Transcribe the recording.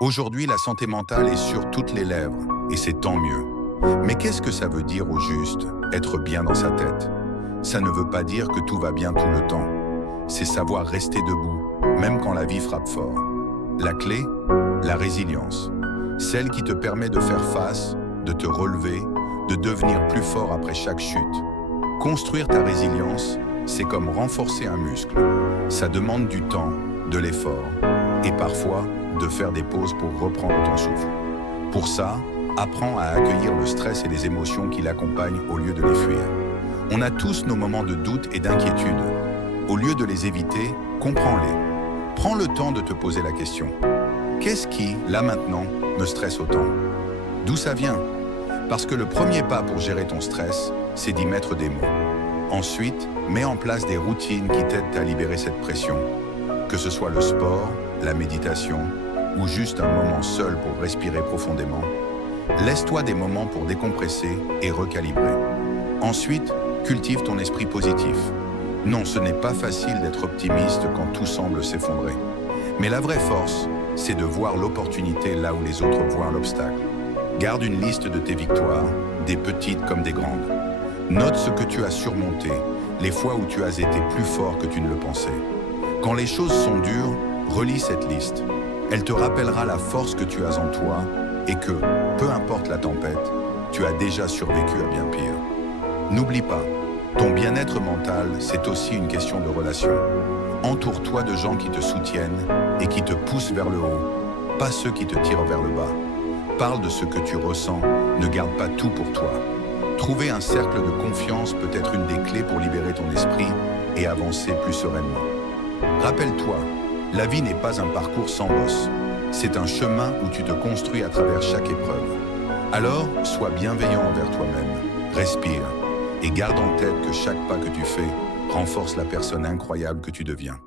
Aujourd'hui, la santé mentale est sur toutes les lèvres, et c'est tant mieux. Mais qu'est-ce que ça veut dire au juste, être bien dans sa tête? Ça ne veut pas dire que tout va bien tout le temps. C'est savoir rester debout, même quand la vie frappe fort. La clé, la résilience. Celle qui te permet de faire face, de te relever, de devenir plus fort après chaque chute. Construire ta résilience, c'est comme renforcer un muscle. Ça demande du temps, de l'effort, et parfois de faire des pauses pour reprendre ton souffle. Pour ça, apprends à accueillir le stress et les émotions qui l'accompagnent au lieu de les fuir. On a tous nos moments de doute et d'inquiétude. Au lieu de les éviter, comprends-les. Prends le temps de te poser la question. Qu'est-ce qui, là maintenant, me stresse autant? D'où ça vient? Parce que le premier pas pour gérer ton stress, c'est d'y mettre des mots. Ensuite, mets en place des routines qui t'aident à libérer cette pression. Que ce soit le sport, la méditation, ou juste un moment seul pour respirer profondément, laisse-toi des moments pour décompresser et recalibrer. Ensuite, cultive ton esprit positif. Non, ce n'est pas facile d'être optimiste quand tout semble s'effondrer. Mais la vraie force, c'est de voir l'opportunité là où les autres voient l'obstacle. Garde une liste de tes victoires, des petites comme des grandes. Note ce que tu as surmonté, les fois où tu as été plus fort que tu ne le pensais. Quand les choses sont dures, relis cette liste. Elle te rappellera la force que tu as en toi et que, peu importe la tempête, tu as déjà survécu à bien pire. N'oublie pas, ton bien-être mental, c'est aussi une question de relation. Entoure-toi de gens qui te soutiennent et qui te poussent vers le haut, pas ceux qui te tirent vers le bas. Parle de ce que tu ressens, ne garde pas tout pour toi. Trouver un cercle de confiance peut être une des clés pour libérer ton esprit et avancer plus sereinement. Rappelle-toi, la vie n'est pas un parcours sans bosse. C'est un chemin où tu te construis à travers chaque épreuve. Alors, sois bienveillant envers toi-même, respire et garde en tête que chaque pas que tu fais renforce la personne incroyable que tu deviens.